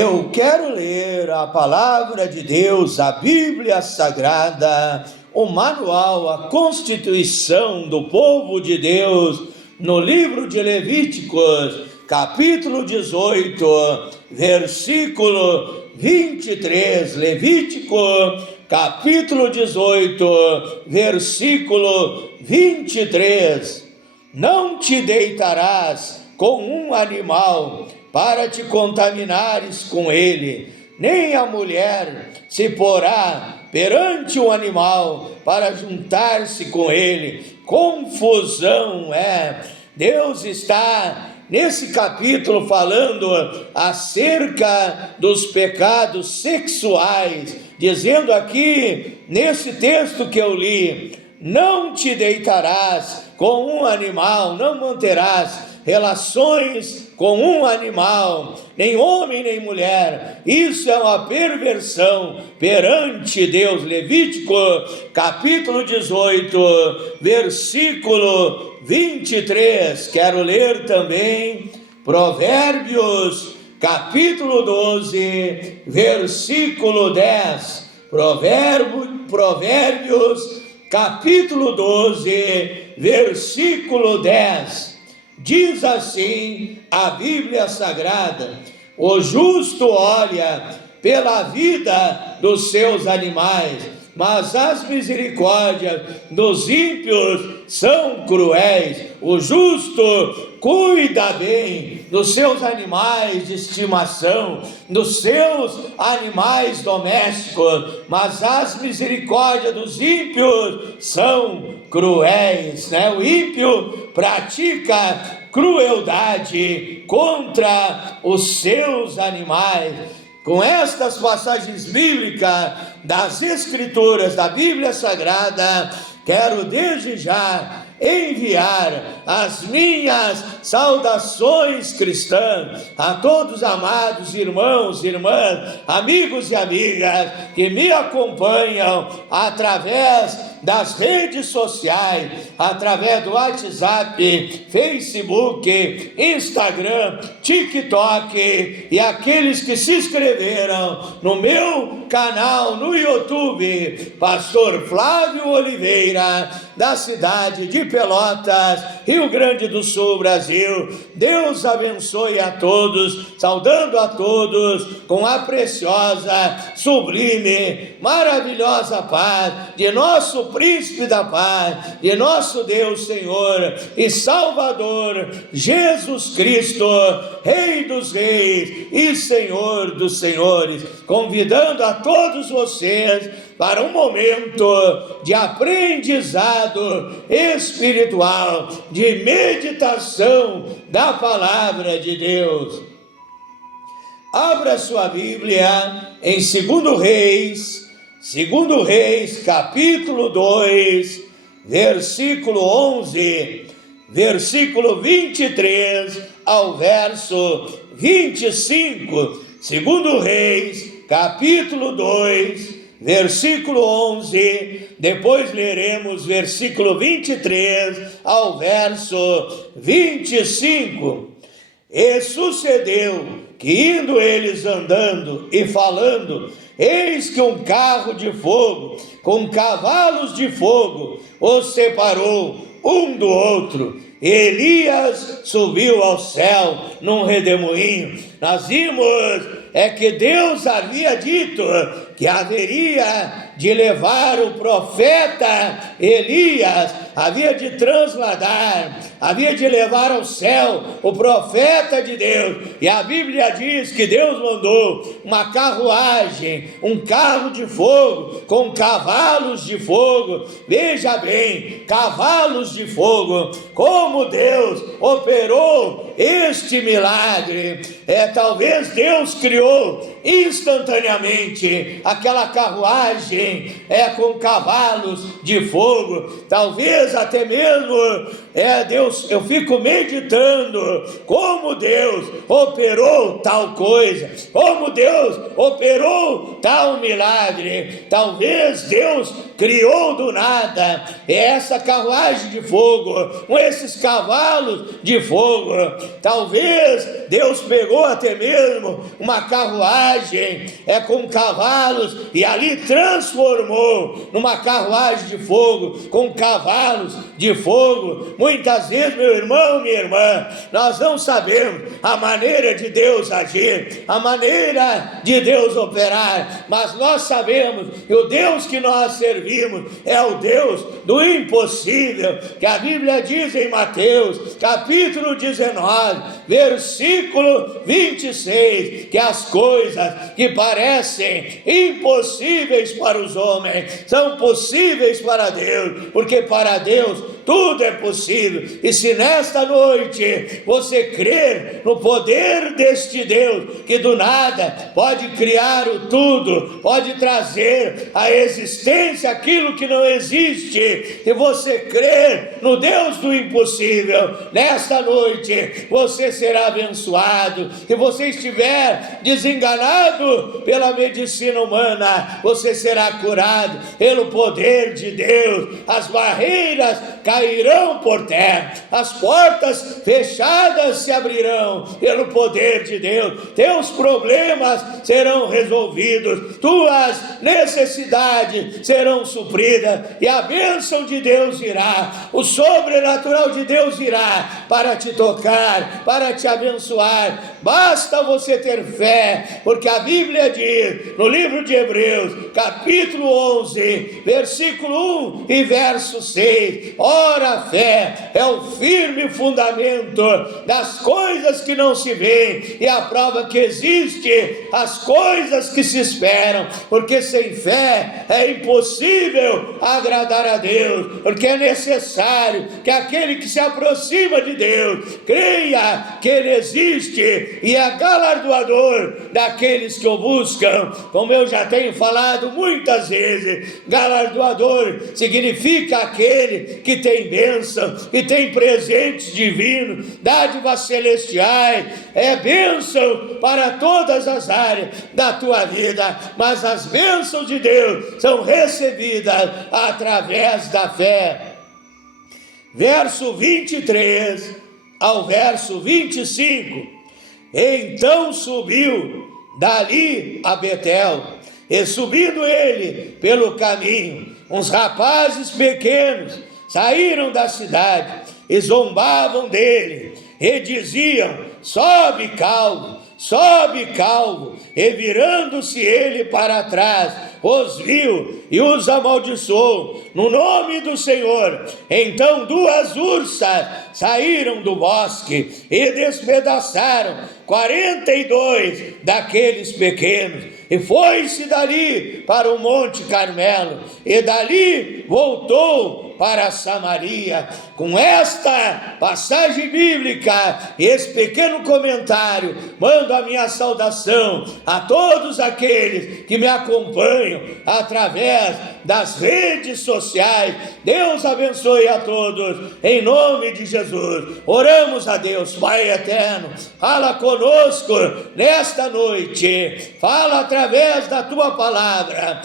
Eu quero ler a palavra de Deus, a Bíblia Sagrada, o manual, a constituição do povo de Deus, no livro de Levíticos, capítulo 18, versículo 23. Levítico, capítulo 18, versículo 23. Não te deitarás com um animal para te contaminares com ele, nem a mulher se porá perante o animal para juntar-se com ele. Confusão é. Deus está nesse capítulo falando acerca dos pecados sexuais, dizendo aqui nesse texto que eu li: não te deitarás com um animal, não manterás relações com um animal, nem homem nem mulher. Isso é uma perversão perante Deus. Levítico, capítulo 18, versículo 23. Quero ler também Provérbios, capítulo 12, versículo 10. Provérbios, capítulo 12, versículo 10. Diz assim a Bíblia Sagrada: o justo olha pela vida dos seus animais, mas as misericórdias dos ímpios são cruéis. O justo cuida bem dos seus animais de estimação, dos seus animais domésticos, mas as misericórdias dos ímpios são cruéis, né? O ímpio pratica crueldade contra os seus animais. Com estas passagens bíblicas das Escrituras, da Bíblia Sagrada, quero desde já enviar as minhas saudações cristãs a todos amados irmãos, irmãs, amigos e amigas que me acompanham através das redes sociais, através do WhatsApp, Facebook, Instagram, TikTok, e aqueles que se inscreveram no meu canal no YouTube, Pastor Flávio Oliveira, da cidade de Pelotas, Rio Grande do Sul, Brasil. Deus abençoe a todos, saudando a todos com a preciosa, sublime, maravilhosa paz de nosso Príncipe da paz, de nosso Deus, Senhor e Salvador, Jesus Cristo, Rei dos reis e Senhor dos senhores, convidando a todos vocês para um momento de aprendizado espiritual, de meditação da palavra de Deus. Abra sua Bíblia em 2 Reis, capítulo 2, versículo 11, versículo 23 ao verso 25. 2 Reis, capítulo 2, versículo 11, depois leremos versículo 23 ao verso 25. E sucedeu que, indo eles andando e falando, eis que um carro de fogo, com cavalos de fogo, os separou um do outro. E Elias subiu ao céu num redemoinho. Nós vimos que Deus havia dito que haveria de levar o profeta Elias, havia de trasladar, havia de levar ao céu o profeta de Deus. E a Bíblia diz que Deus mandou uma carruagem, um carro de fogo, com cavalos de fogo. Veja bem, cavalos de fogo, como Deus operou este milagre. Talvez Deus criou instantaneamente aquela carruagem com cavalos de fogo. Talvez até mesmo Deus, eu fico meditando como Deus operou tal coisa, como Deus operou tal milagre. Talvez Deus criou do nada essa carruagem de fogo, com esses cavalos de fogo. Talvez Deus pegou até mesmo uma carruagem com cavalos e ali transformou numa carruagem de fogo com cavalos de fogo. Muitas vezes, meu irmão, minha irmã, nós não sabemos a maneira de Deus agir, a maneira de Deus operar, mas nós sabemos que o Deus que nós servimos é o Deus do impossível, que a Bíblia diz em Mateus, capítulo 19, versículo 26, que as coisas que parecem impossíveis para os homens são possíveis para Deus, porque para Deus tudo é possível. E se nesta noite você crer no poder deste Deus, que do nada pode criar o tudo, pode trazer à existência aquilo que não existe, e você crer no Deus do impossível, nesta noite você será abençoado. Se você estiver desenganado pela medicina humana, você será curado pelo poder de Deus. As barreiras cairão por terra, as portas fechadas se abrirão pelo poder de Deus. Teus problemas serão resolvidos, tuas necessidades serão supridas, e a bênção de Deus irá, o sobrenatural de Deus irá para te tocar, para te abençoar. Basta você ter fé, porque a Bíblia diz no livro de Hebreus, capítulo 11, versículo 1 e verso 6, ora, a fé é o firme fundamento das coisas que não se veem e a prova que existe as coisas que se esperam, porque sem fé é impossível agradar a Deus, porque é necessário que aquele que se aproxima de Deus creia que Ele existe e é galardoador daqueles que o buscam. Como eu já tenho falado muitas vezes, galardoador significa aquele que tem bênção, que tem presentes divinos, dádivas celestiais, é bênção para todas as áreas da tua vida, mas as bênçãos de Deus são recebidas através da fé. Verso 23 ao verso 25, então subiu dali a Betel, e subindo ele pelo caminho, uns rapazes pequenos saíram da cidade e zombavam dele, e diziam: sobe calvo, e virando-se ele para trás, os viu e os amaldiçoou no nome do Senhor. Então 2 ursas saíram do bosque e despedaçaram 42 daqueles pequenos, e foi-se dali para o Monte Carmelo, e dali voltou para Samaria. Com esta passagem bíblica e esse pequeno comentário, mando a minha saudação a todos aqueles que me acompanham através das redes sociais. Deus abençoe a todos, em nome de Jesus. Oramos a Deus. Pai eterno, fala conosco nesta noite, fala através da tua palavra.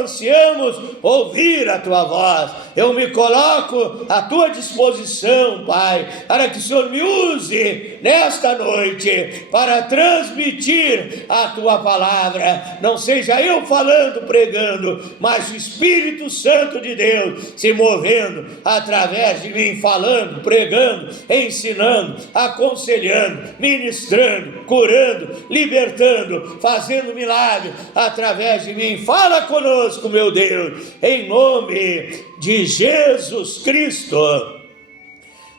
Ansiamos ouvir a tua voz. Eu me coloco à tua disposição, Pai, para que o Senhor me use nesta noite para transmitir a tua palavra. Não seja eu falando, pregando, mas o Espírito Santo de Deus se movendo através de mim, falando, pregando, ensinando, aconselhando, ministrando, curando, libertando, fazendo milagres através de mim. Fala conosco, meu Deus, em nome de Jesus Cristo.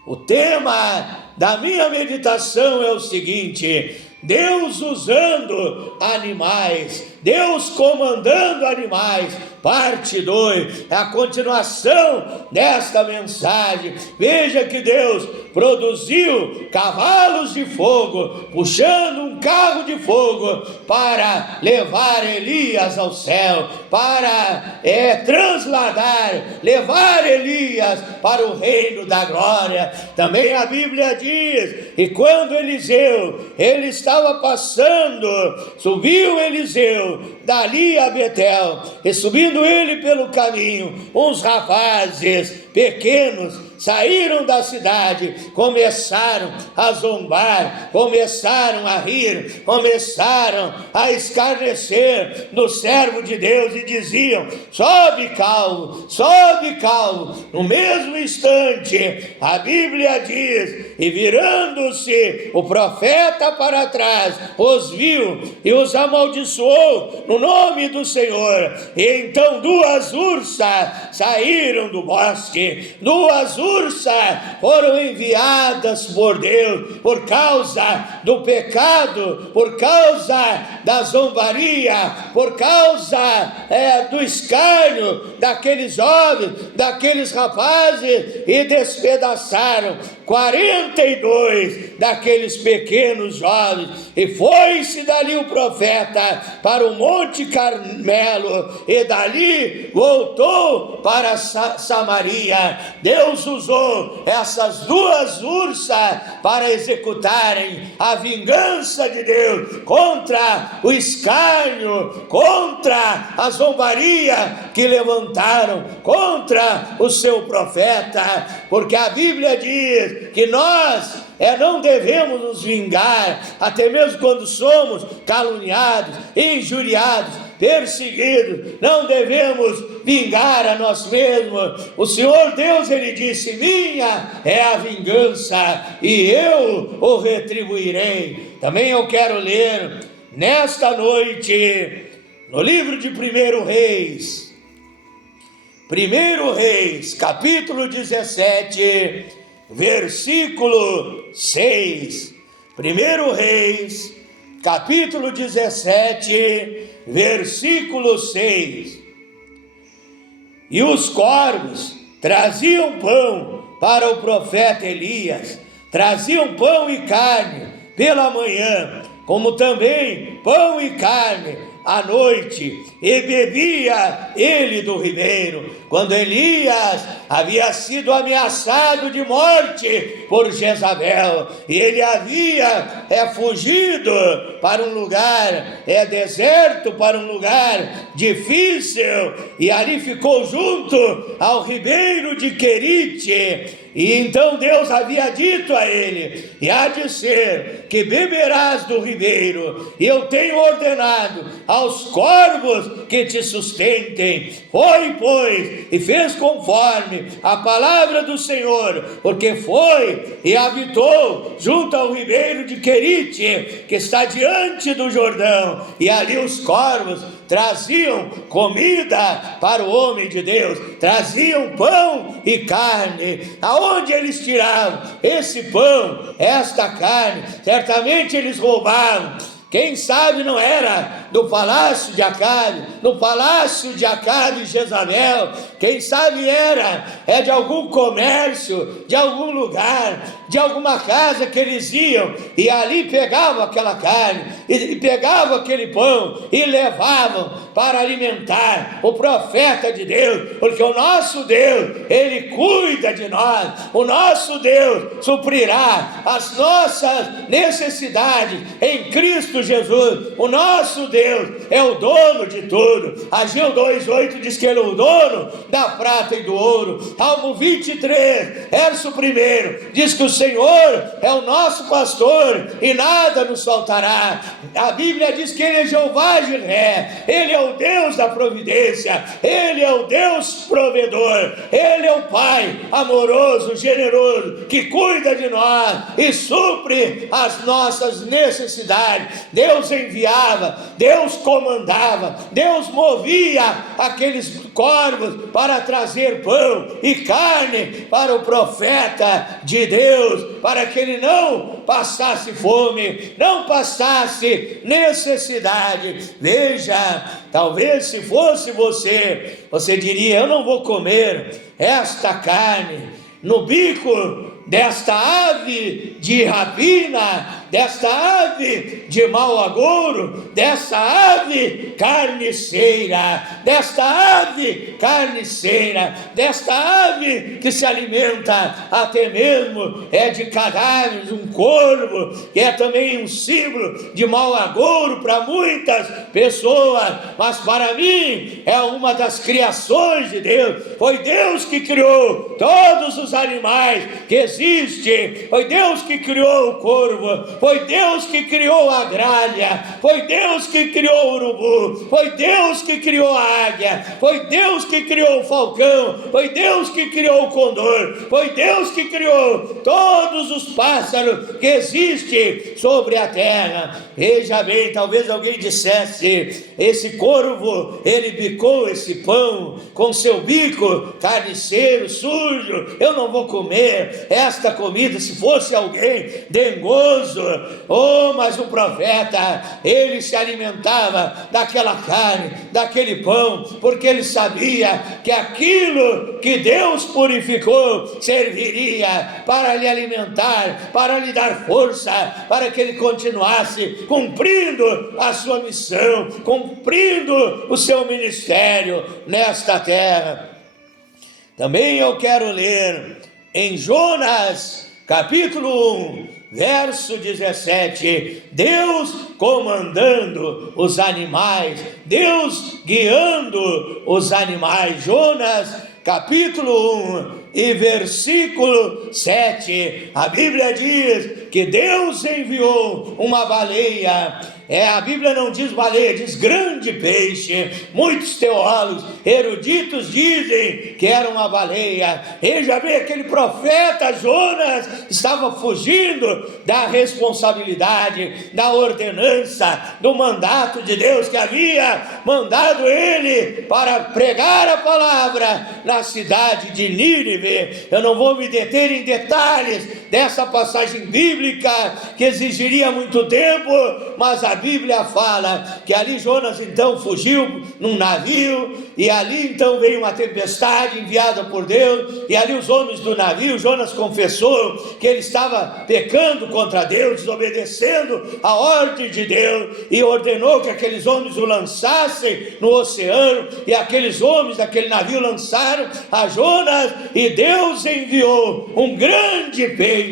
O tema da minha meditação é o seguinte: Deus usando animais, Deus comandando animais. Parte 2, é a continuação desta mensagem. Veja que Deus produziu cavalos de fogo, puxando um carro de fogo para levar Elias ao céu, para trasladar, levar Elias para o reino da glória. Também a Bíblia diz, e quando Eliseu, ele estava passando, subiu Eliseu dali a Betel, e subindo ele pelo caminho, uns rapazes pequenos saíram da cidade, começaram a zombar, começaram a rir, começaram a escarnecer do servo de Deus e diziam: sobe calmo, sobe calmo. No mesmo instante, a Bíblia diz, e virando-se o profeta para trás, os viu e os amaldiçoou no nome do Senhor. E então 2 ursas saíram do bosque, 2 ursas foram enviadas por Deus por causa do pecado, por causa da zombaria, por causa do escárnio daqueles homens, daqueles rapazes, e despedaçaram 42 daqueles pequenos jovens. E foi-se dali o profeta para o Monte Carmelo, e dali voltou para Samaria. Deus usou essas 2 ursas para executarem a vingança de Deus contra o escárnio, contra a zombaria que levantaram contra o seu profeta, porque a Bíblia diz que nós não devemos nos vingar, até mesmo quando somos caluniados, injuriados, perseguidos. Não devemos vingar a nós mesmos. O Senhor Deus, ele disse: minha é a vingança e eu o retribuirei. Também eu quero ler nesta noite no livro de 1 Reis, 1 Reis, capítulo 17, versículo 6. 1 Reis, capítulo 17, versículo 6. E os corvos traziam pão para o profeta Elias, traziam pão e carne pela manhã, como também pão e carne à noite, e bebia ele do ribeiro. Quando Elias havia sido ameaçado de morte por Jezabel, e ele havia fugido para um lugar deserto, para um lugar difícil, e ali ficou junto ao ribeiro de Querite. E então Deus havia dito a ele: e há de ser que beberás do ribeiro, e eu tenho ordenado aos corvos que te sustentem. Foi, pois, e fez conforme a palavra do Senhor, porque foi e habitou junto ao ribeiro de Querite, que está diante do Jordão, e ali os corvos traziam comida para o homem de Deus, traziam pão e carne. Aonde eles tiravam esse pão, esta carne? Certamente eles roubavam. Quem sabe não era do palácio de Acabe, no palácio de Acabe e Jezabel. Quem sabe era de algum comércio, de algum lugar, de alguma casa que eles iam, e ali pegavam aquela carne, e pegavam aquele pão, e levavam para alimentar o profeta de Deus, porque o nosso Deus, ele cuida de nós. O nosso Deus suprirá as nossas necessidades em Cristo Jesus. O nosso Deus é o dono de tudo. Ageu 2:8 diz que ele é o dono da prata e do ouro. Salmo 23, verso 1, diz que o Senhor é o nosso pastor e nada nos faltará. A Bíblia diz que ele é Jeová Jiré, ele é o Deus da providência, ele é o Deus provedor, ele é o Pai amoroso, generoso, que cuida de nós e supre as nossas necessidades. Deus enviava, Deus comandava, Deus movia aqueles corvos para trazer pão e carne para o profeta de Deus. Deus, para que ele não passasse fome, não passasse necessidade. Veja, talvez se fosse você diria: eu não vou comer esta carne no bico desta ave de rapina, desta ave de mau agouro, desta ave carniceira, desta ave carniceira, desta ave que se alimenta até mesmo de cadáveres, um corvo, que é também um símbolo de mau agouro para muitas pessoas, mas para mim é uma das criações de Deus. Foi Deus que criou todos os animais que existem, foi Deus que criou o corvo, foi Deus que criou a gralha, foi Deus que criou o urubu, foi Deus que criou a águia, foi Deus que criou o falcão, foi Deus que criou o condor, foi Deus que criou todos os pássaros que existem sobre a terra. Veja bem, talvez alguém dissesse: esse corvo, ele bicou esse pão com seu bico carniceiro, sujo, eu não vou comer esta comida. Se fosse alguém dengoso, mas o profeta, ele se alimentava daquela carne, daquele pão, porque ele sabia que aquilo que Deus purificou serviria para lhe alimentar, para lhe dar força, para que ele continuasse cumprindo a sua missão, cumprindo o seu ministério nesta terra. Também eu quero ler em Jonas, capítulo 1, verso 17, Deus comandando os animais, Deus guiando os animais. Jonas, capítulo 1 e versículo 7, a Bíblia diz que Deus enviou uma baleia. A Bíblia não diz baleia, diz grande peixe. Muitos teólogos eruditos dizem que era uma baleia. Veja bem, aquele profeta Jonas estava fugindo da responsabilidade, da ordenança, do mandato de Deus que havia mandado ele para pregar a palavra na cidade de Nínive. Eu não vou me deter em detalhes dessa passagem bíblica, que exigiria muito tempo, mas a Bíblia fala que ali Jonas então fugiu num navio, e ali então veio uma tempestade enviada por Deus, e ali os homens do navio, Jonas confessou que ele estava pecando contra Deus, desobedecendo a ordem de Deus, e ordenou que aqueles homens o lançassem no oceano, e aqueles homens daquele navio lançaram a Jonas, e Deus enviou um grande peixe,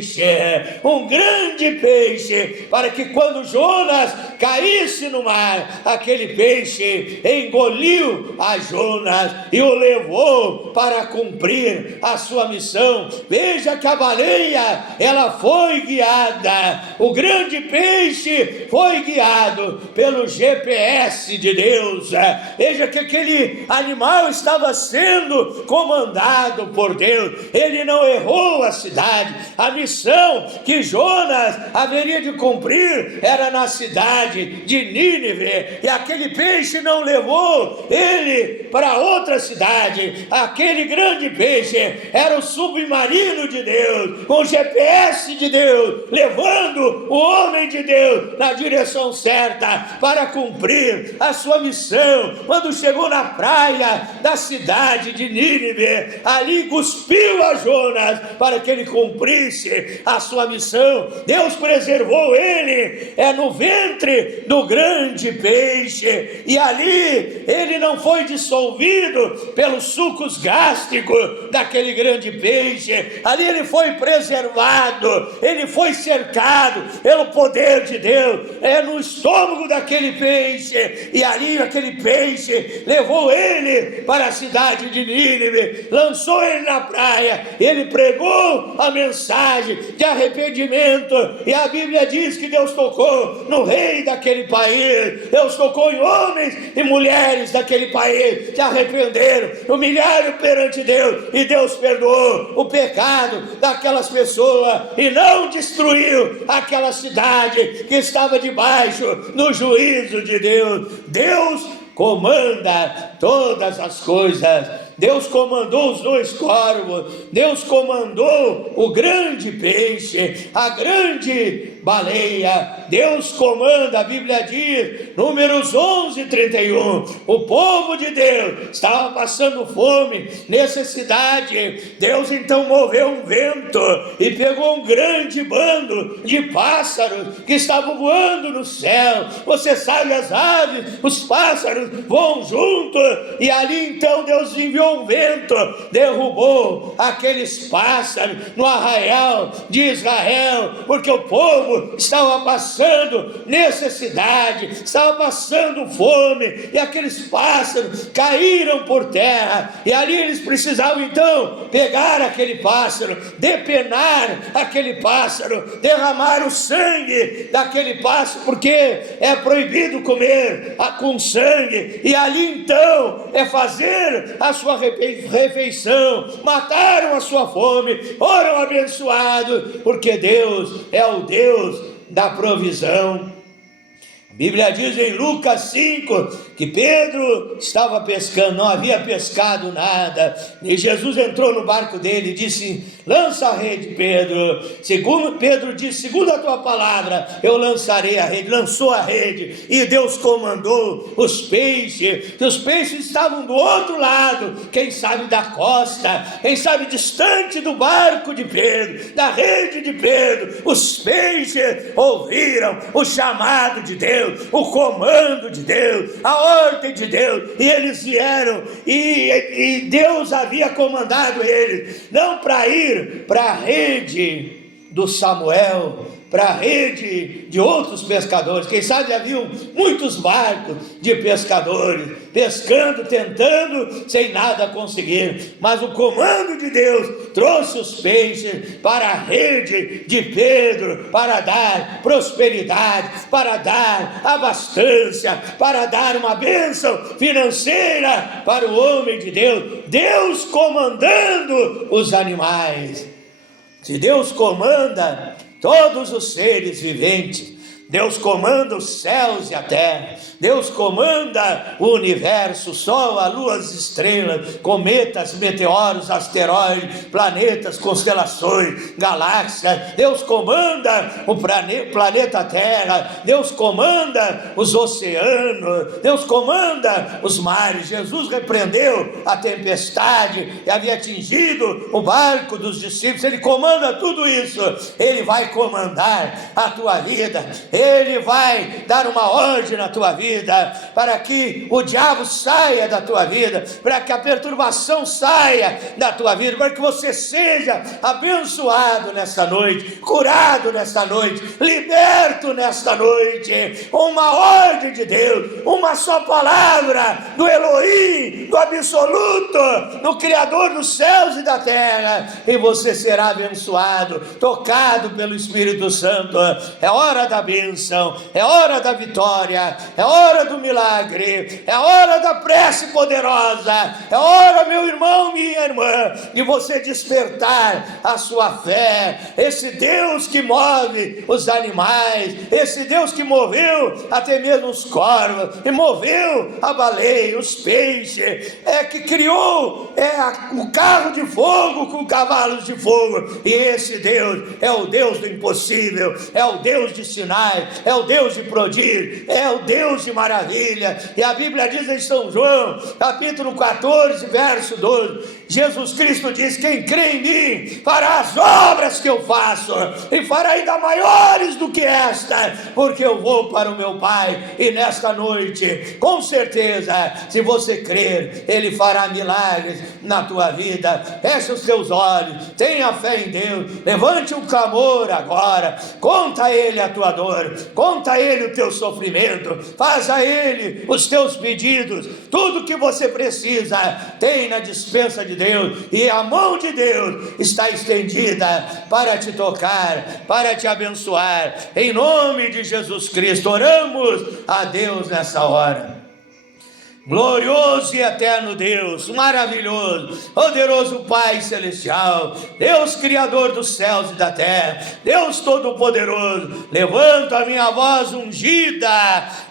para que quando Jonas caísse no mar, aquele peixe engoliu a Jonas e o levou para cumprir a sua missão. Veja que a baleia, ela foi guiada, o grande peixe foi guiado pelo GPS de Deus. Veja que aquele animal estava sendo comandado por Deus, ele não errou a cidade. A missão que Jonas haveria de cumprir era na cidade de Nínive, e aquele peixe não levou ele para outra cidade. Aquele grande peixe era o submarino de Deus, o GPS de Deus, levando o homem de Deus na direção certa para cumprir a sua missão. Quando chegou na praia da cidade de Nínive, ali cuspiu a Jonas para que ele cumprisse a sua missão. Deus preservou ele no ventre do grande peixe, e ali ele não foi dissolvido pelos sucos gástricos daquele grande peixe. Ali ele foi preservado, ele foi cercado pelo poder de Deus, no estômago daquele peixe, e ali aquele peixe levou ele para a cidade de Nínive, lançou ele na praia, ele pregou a mensagem de arrependimento, e a Bíblia diz que Deus tocou no rei daquele país, Deus tocou em homens e mulheres daquele país, que arrependeram, humilharam perante Deus, e Deus perdoou o pecado daquelas pessoas e não destruiu aquela cidade que estava debaixo do juízo de Deus. Deus comanda todas as coisas. Deus comandou os 2 corvos, Deus comandou o grande peixe, a grande baleia. Deus comanda, a Bíblia diz, Números 11:31, o povo de Deus estava passando fome, necessidade. Deus então moveu um vento e pegou um grande bando de pássaros que estavam voando no céu. Você sabe, as aves, os pássaros voam junto, e ali então Deus enviou um vento, derrubou aqueles pássaros no arraial de Israel, porque o povo estava passando necessidade, estava passando fome, e aqueles pássaros caíram por terra, e ali eles precisavam então pegar aquele pássaro, depenar aquele pássaro, derramar o sangue daquele pássaro, porque é proibido comer com sangue, e ali então é fazer a sua refeição. Mataram a sua fome, foram abençoados, porque Deus é o Deus da provisão. A Bíblia diz em Lucas 5 que Pedro estava pescando, não havia pescado nada, e Jesus entrou no barco dele e disse: lança a rede, Pedro. Segundo Pedro disse: segundo a tua palavra eu lançarei a rede. Lançou a rede, e Deus comandou os peixes, que os peixes estavam do outro lado, quem sabe da costa, quem sabe distante do barco de Pedro, da rede de Pedro. Os peixes ouviram o chamado de Deus, o comando de Deus, a ordem de Deus, e eles vieram, e Deus havia comandado eles, não para ir para a rede do Samuel, para a rede de outros pescadores. Quem sabe haviam muitos barcos de pescadores, pescando, tentando, sem nada conseguir, mas o comando de Deus trouxe os peixes para a rede de Pedro, para dar prosperidade, para dar abastança, para dar uma bênção financeira para o homem de Deus. Deus comandando os animais. Se Deus comanda todos os seres viventes, Deus comanda os céus e a terra, Deus comanda o universo, o sol, a lua, as estrelas, cometas, meteoros, asteroides, planetas, constelações, galáxias. Deus comanda o planeta Terra, Deus comanda os oceanos, Deus comanda os mares. Jesus repreendeu a tempestade que havia atingido o barco dos discípulos. Ele comanda tudo isso. Ele vai comandar a tua vida, Ele vai dar uma ordem na tua vida, para que o diabo saia da tua vida, para que a perturbação saia da tua vida, para que você seja abençoado nesta noite, curado nesta noite, liberto nesta noite. Uma ordem de Deus, uma só palavra do Elohim, do absoluto, do Criador dos céus e da terra, e você será abençoado, tocado pelo Espírito Santo. É hora da bênção, é hora da vitória, é hora do milagre, é hora da prece poderosa, é hora, meu irmão, minha irmã, de você despertar a sua fé. Esse Deus que move os animais, esse Deus que moveu até mesmo os corvos, e moveu a baleia, os peixes, que criou o carro de fogo com cavalos de fogo. E esse Deus é o Deus do impossível, é o Deus de sinais, é o Deus de prodígio, é o Deus de maravilha. E a Bíblia diz em São João, capítulo 14, verso 12, Jesus Cristo diz: quem crê em mim fará as obras que eu faço, e fará ainda maiores do que esta, porque eu vou para o meu Pai. E nesta noite, com certeza, se você crer, Ele fará milagres na tua vida. Feche os teus olhos, tenha fé em Deus, levante um clamor agora, conta a Ele a tua dor, conta a Ele o teu sofrimento, faz a Ele os teus pedidos. Tudo que você precisa tem na despensa de Deus, e a mão de Deus está estendida para te tocar, para te abençoar. Em nome de Jesus Cristo, oramos a Deus nessa hora. Glorioso e eterno Deus, maravilhoso, poderoso Pai Celestial, Deus Criador dos céus e da terra, Deus Todo-Poderoso, levanto a minha voz ungida,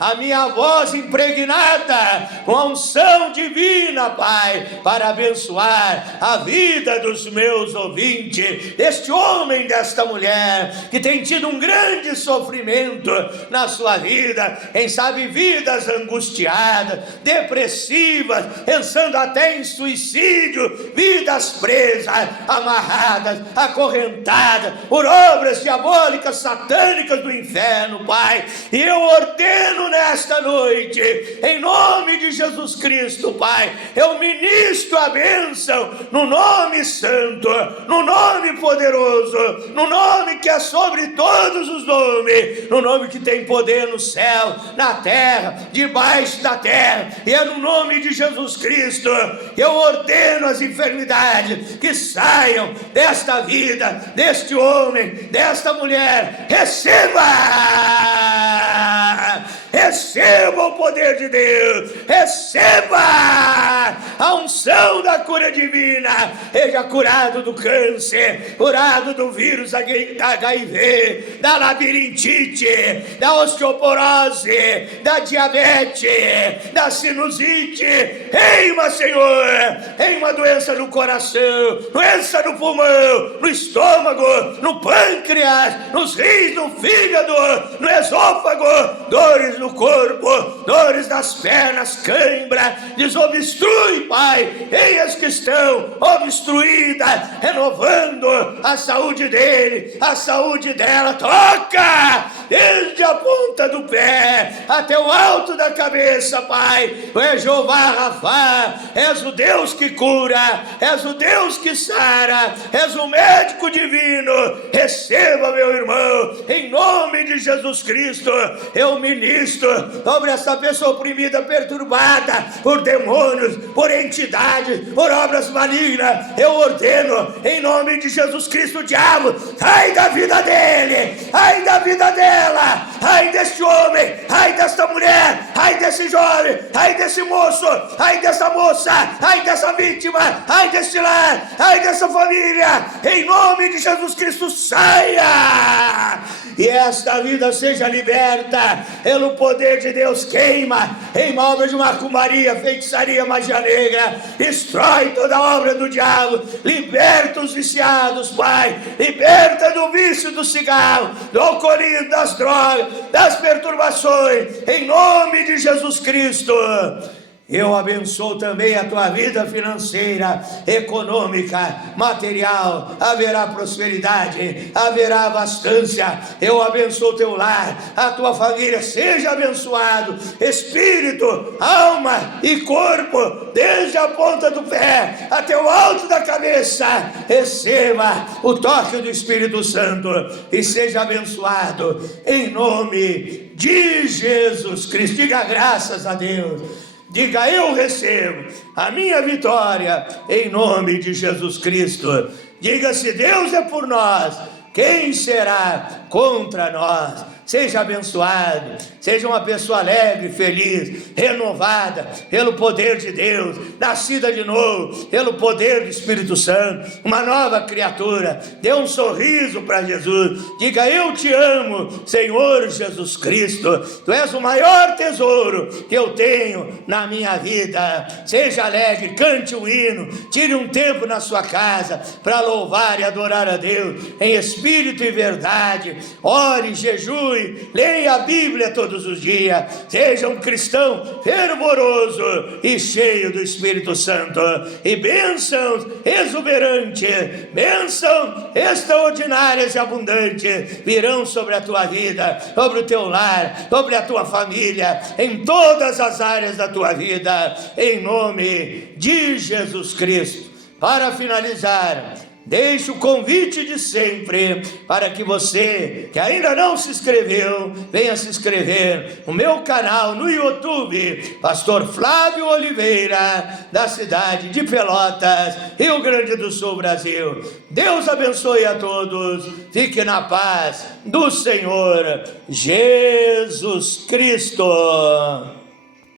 a minha voz impregnada com a unção divina, Pai, para abençoar a vida dos meus ouvintes, deste homem, desta mulher, que tem tido um grande sofrimento na sua vida, quem sabe vidas angustiadas, depressivas, pensando até em suicídio, vidas presas, amarradas, acorrentadas por obras diabólicas, satânicas do inferno, Pai. E eu ordeno nesta noite, em nome de Jesus Cristo, Pai, eu ministro a bênção no nome santo, no nome poderoso, no nome que é sobre todos os nomes, no nome que tem poder no céu, na terra, debaixo da terra, e é no nome de Jesus Cristo que eu ordeno as enfermidades que saiam desta vida, deste homem, desta mulher. Receba o poder de Deus, receba a unção da cura divina, seja curado do câncer, curado do vírus HIV, da labirintite, da osteoporose, da diabetes, da sinusite. Queima, Senhor, queima doença no coração, doença no pulmão, no estômago, no pâncreas, nos rins, no fígado, no esôfago, dores no corpo, dores nas pernas, cãibra, desobstrui, Pai, eias que estão obstruídas, renovando a saúde dele, a saúde dela. Toca desde a ponta do pé até o alto da cabeça, Pai. Tu és Jeová Rafá, és o Deus que cura, és o Deus que sara, és o médico divino. Receba, meu irmão, em nome de Jesus Cristo. Eu ministro sobre essa pessoa oprimida, perturbada por demônios, por entidades, por obras malignas. Eu ordeno, em nome de Jesus Cristo, o diabo, sai da vida dele, sai da vida dela, sai deste homem, sai desta mulher, sai desse jovem, sai desse moço, sai dessa moça, sai dessa vítima, sai deste lar, sai dessa família. Em nome de Jesus Cristo, saia! E esta vida seja liberta pelo poder de Deus. Queima obra de macumbaria, feitiçaria, magia negra. Destrói toda a obra do diabo. Liberta os viciados, Pai. Liberta do vício do cigarro, do alcoolismo, das drogas, das perturbações. Em nome de Jesus Cristo. Eu abençoo também a tua vida financeira, econômica, material. Haverá prosperidade, haverá abastância. Eu abençoo o teu lar, a tua família. Seja abençoado, espírito, alma e corpo, desde a ponta do pé até o alto da cabeça. Receba o toque do Espírito Santo e seja abençoado em nome de Jesus Cristo. Diga graças a Deus. Diga, eu recebo a minha vitória em nome de Jesus Cristo. Diga, se Deus é por nós, quem será contra nós? Seja abençoado, seja uma pessoa alegre, feliz, renovada pelo poder de Deus, nascida de novo pelo poder do Espírito Santo, uma nova criatura. Dê um sorriso para Jesus. Diga, eu te amo, Senhor Jesus Cristo. Tu és o maior tesouro que eu tenho na minha vida. Seja alegre, cante um hino, tire um tempo na sua casa para louvar e adorar a Deus em espírito e verdade. Ore, jejue, leia a Bíblia todos os dias. Seja um cristão fervoroso e cheio do Espírito Santo. E bênçãos exuberantes, bênçãos extraordinárias e abundantes virão sobre a tua vida, sobre o teu lar, sobre a tua família, em todas as áreas da tua vida, em nome de Jesus Cristo. Para finalizar, deixo o convite de sempre para que você que ainda não se inscreveu, venha se inscrever no meu canal no YouTube, Pastor Flávio Oliveira, da cidade de Pelotas, Rio Grande do Sul, Brasil. Deus abençoe a todos, fique na paz do Senhor Jesus Cristo.